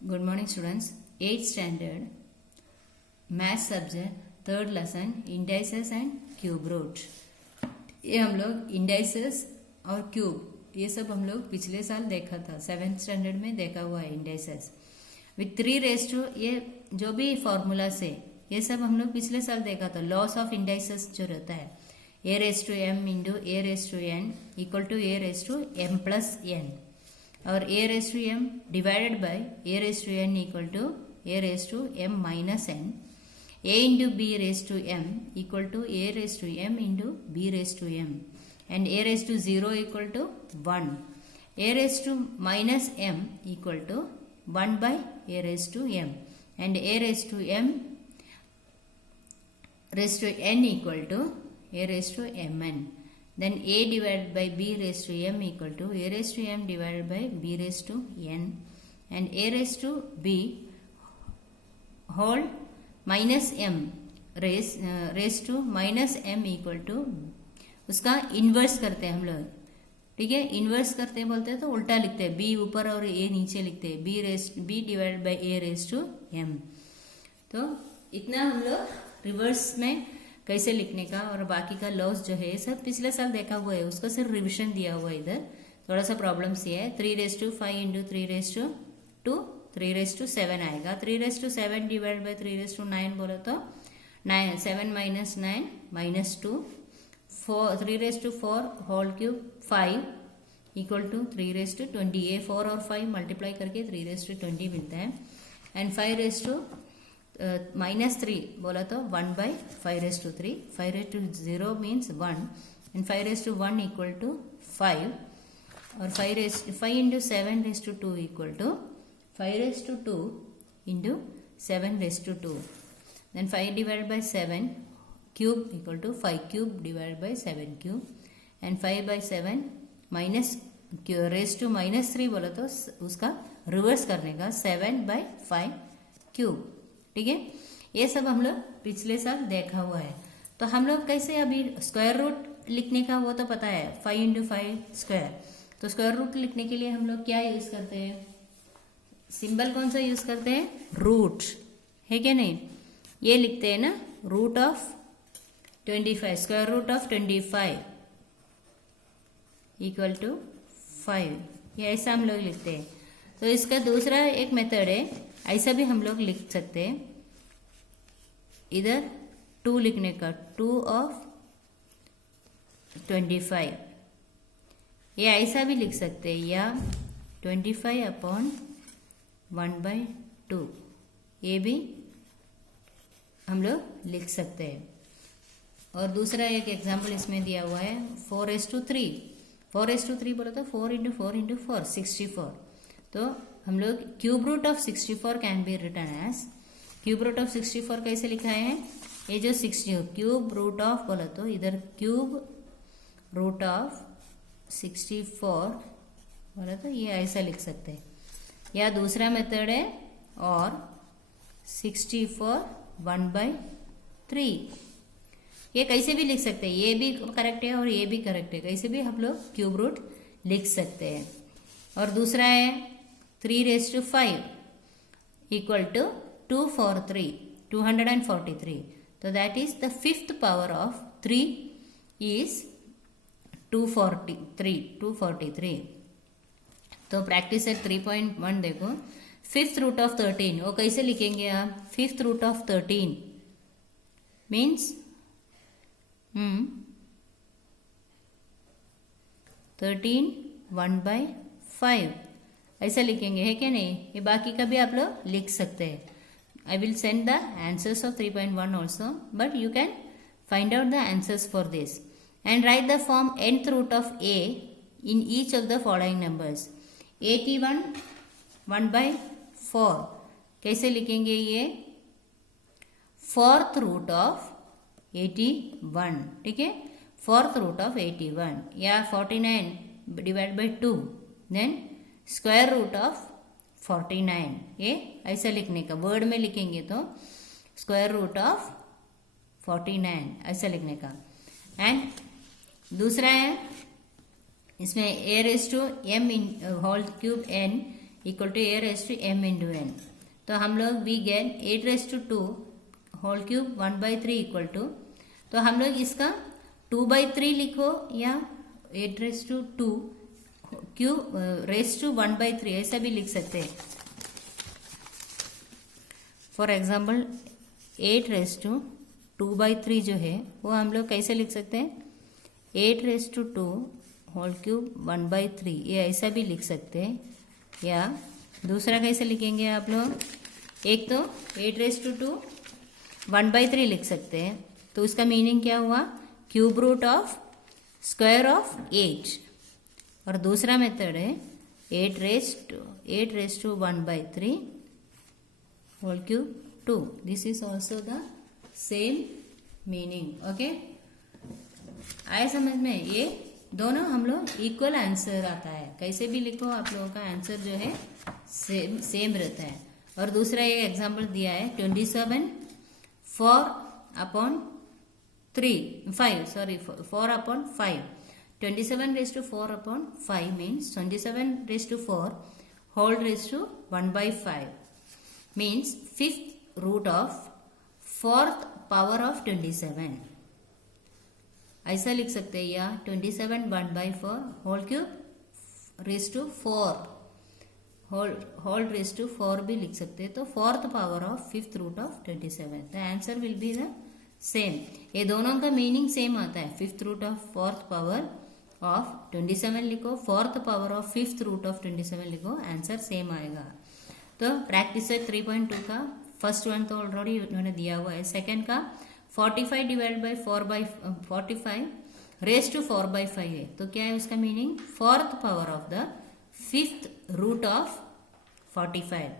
Good morning students, 8th standard maths subject 3rd lesson indices and cube root. ये हम लोग indices और cube ये सब हम लोग पिछले साल देखा था, 7th स्टैंडर्ड में देखा हुआ है। इंडाइसेस विथ 3 रेज टू ये जो भी फॉर्मूला से ये सब हम लोग पिछले साल देखा था। लॉस ऑफ इंडाइसेस जो रहता है a raise to m into a raise to n equal to a raise to m plus n और a raised to m divided by a raised to n equal to a raised to m minus n, a into b raised to m equal to a raised to m into b raised to m, and a raised to 0 equal to 1, a raised to minus m equal to 1 by a raised to m, and a raised to m raised to n equal to a raised to mn. Then a divided by b raised to m equal to a raised to m divided by b raised to n, and a raised to b whole minus m raised to minus m equal to उसका inverse करते हैं हम लोग। ठीक है, inverse करते हैं बोलते हैं तो उल्टा लिखते हैं, b ऊपर और a नीचे लिखते हैं, b divided by a raised to m। तो इतना हम लोग रिवर्स में कैसे लिखने का और बाकी का लॉस जो है सब पिछले साल देखा हुआ है, उसका सिर्फ रिविजन दिया हुआ है। इधर थोड़ा सा प्रॉब्लम्स ये है, 3 raised to 5 into 3 raised to 2 3 raised to 7 आएगा। 3 raised to 7 divide by 3 raised to 9 बोला तो 9 7 minus 9 minus 2 3 raised to 4 whole cube 5 equal to 3 raised to 20। ये 4 और 5 मल्टीप्लाई करके 3 raised to 20 मिलता है। एंड 5 raised to minus 3 बोला तो 1 by 5 raised to 3, 5 raised to 0 means 1 and 5 raised to 1 equal to 5 और 5 into 7 raised to 2 equal to 5 raised to 2 into 7 raised to 2, then 5 divided by 7 cube equal to 5 cube divided by 7 cube and 5 by 7 minus raised to minus 3 बोला तो उसका reverse करने का 7 by 5 cube। ठीक है, ये सब हम लोग पिछले साल देखा हुआ है। तो हम लोग कैसे अभी स्क्वायर रूट लिखने का वो तो पता है, 5 इंटू 5 स्क्वायर। तो स्क्वायर रूट लिखने के लिए हम लोग क्या यूज करते हैं, सिंबल कौन सा यूज करते हैं, रूट है क्या नहीं। ये लिखते हैं ना, root of 25, square root of 25 equal to 5, ये ऐसा हम लोग लिखते हैं। तो इसका दूसरा एक मेथड है, ऐसा भी हम लोग लिख सकते हैं, इधर 2 लिखने का, 2 ऑफ 25, ये ऐसा भी लिख सकते हैं, या 25 अपॉन 1/2, ये भी हम लोग लिख सकते हैं। और दूसरा एक एग्जाम्पल इसमें दिया हुआ है, 4 raised to 3, 4 raised to 3 बोला तो 4 into 4 into 4 64। तो हम लोग cube root of 64 can be written as, cube root of 64 कैसे लिखा है, ये जो 60 क्यूब रूट ऑफ बोला तो इधर क्यूब रूट ऑफ 64 बोला तो ये ऐसा लिख सकते हैं। या दूसरा मेथड है, और 64 1/3, ये कैसे भी लिख सकते हैं, ये भी करेक्ट है और ये भी करेक्ट है, कैसे भी हम लोग क्यूब रूट लिख सकते हैं। और दूसरा है 3 raised to 5 equal to 2 for 3, 243। तो that is the 5th power of 3 is 243। तो प्रैक्टिस है 3.1 देखो, 5th root of 13 वो कैसे लिखेंगे आप, 5th root of 13 means 13 1/5 ऐसा लिखेंगे, है क्या नहीं। ये बाकी का भी आप लोग लिख सकते हैं। I will send the answers of 3.1 also, but you can find out the answers for this and write the form nth root of a in each of the following numbers. 81 1/4 कैसे लिखेंगे, ये 4th रूट ऑफ 81, ठीक है, 4th root of 81, या 49 divide by 2, then square root of 49, ये ऐसा लिखने का, वर्ड में लिखेंगे तो स्क्वायर रूट ऑफ 49 ऐसा लिखने का। एंड दूसरा है इसमें a raised to m in whole cube n equal to a raise to m into n। तो हम लोग we get 8 raise to 2 whole cube 1/3 equal to, तो हम लोग इसका 2/3 लिखो या 8 raise to 2 cube raise to 1/3 ऐसा भी लिख सकते हैं। फॉर एग्जाम्पल 8 रेस टू 2/3 जो है वो हम लोग कैसे लिख सकते हैं, 8 रेस टू 2 होल क्यूब 1/3 ये ऐसा भी लिख सकते हैं। या दूसरा कैसे लिखेंगे आप लोग, एक तो 8 रेस टू 2 1/3 लिख सकते हैं, तो उसका मीनिंग क्या हुआ, cube root of square of 8। और दूसरा मेथड है 8 raise to 1/3 whole cube 2। This is also the same meaning. Okay, आए समझ में, ये दोनों हम लोग इक्वल आंसर आता है, कैसे भी लिखो आप लोगों का आंसर जो है सेम रहता है। और दूसरा ये एग्जांपल दिया है 27 4 upon 5 27 raised to 4 upon 5 means 27 raised to 4 whole raised to 1/5 means fifth root of fourth power of 27 ऐसा लिख सकते हैं। या 27 1/4 whole cube raise to 4 whole raise to 4 भी लिख सकते हैं। तो fourth power of fifth root of 27, the answer will be the same. ये दोनों का मीनिंग सेम आता है। Fifth root of fourth power of 27 लिखो, fourth power of fifth root of 27 लिखो, आंसर सेम आएगा। तो प्रैक्टिस 3.2 का फर्स्ट वन तो ऑलरेडी उन्होंने दिया हुआ है। सेकंड का 45 डिवाइड बाई 45 रेस टू 4/5 है, तो क्या है उसका meaning, fourth power of the fifth root of 45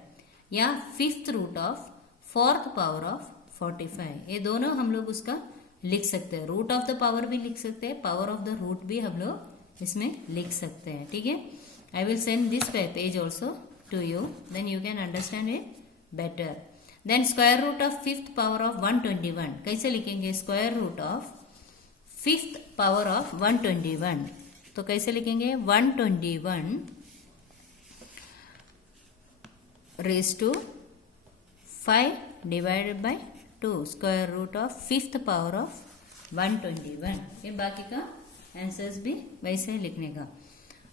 या fifth root of fourth power of 45। ये दोनों हम लोग उसका लिख सकते हैं। रूट ऑफ द पावर भी लिख सकते हैं, पावर ऑफ द रूट भी हम लोग इसमें लिख सकते हैं। ठीक है, I will send this page also to you, then you can understand it better. Then square root of fifth power of 121 कैसे लिखेंगे, square root of fifth power of 121, तो कैसे लिखेंगे, 121 raise to 5 divided by 2 square root of fifth power of 121। ये बाकी का answers भी वैसे लिखने का।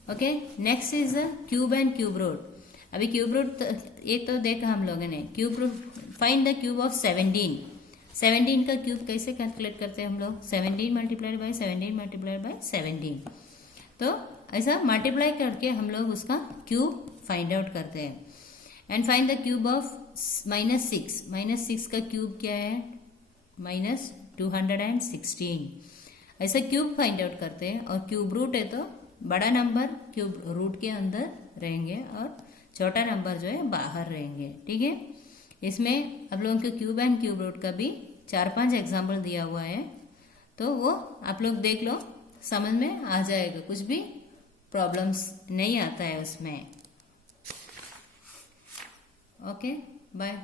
Okay, next is cube and cube root. अभी क्यूब रूट एक तो देखा हम लोगों ने, cube root find the cube of 17 का क्यूब कैसे कैलकुलेट करते हैं हम लोग, 17 मल्टीप्लाइड बाय 17 मल्टीप्लाइड बाय 17। तो ऐसा मल्टीप्लाई करके हम लोग उसका क्यूब फाइंड आउट करते हैं। And find the cube of -6 का क्यूब क्या है, -216। ऐसा क्यूब फाइंड आउट करते हैं। और क्यूब रूट है तो बड़ा नंबर क्यूब रूट के अंदर रहेंगे और छोटा नंबर जो है बाहर रहेंगे। ठीक है, इसमें आप लोगों को क्यूब एंड क्यूब रूट का भी 4-5 एग्जाम्पल दिया हुआ है, तो वो आप लोग देख लो, समझ में आ जाएगा, कुछ भी प्रॉब्लम्स नहीं आता है उसमें। Okay, bye.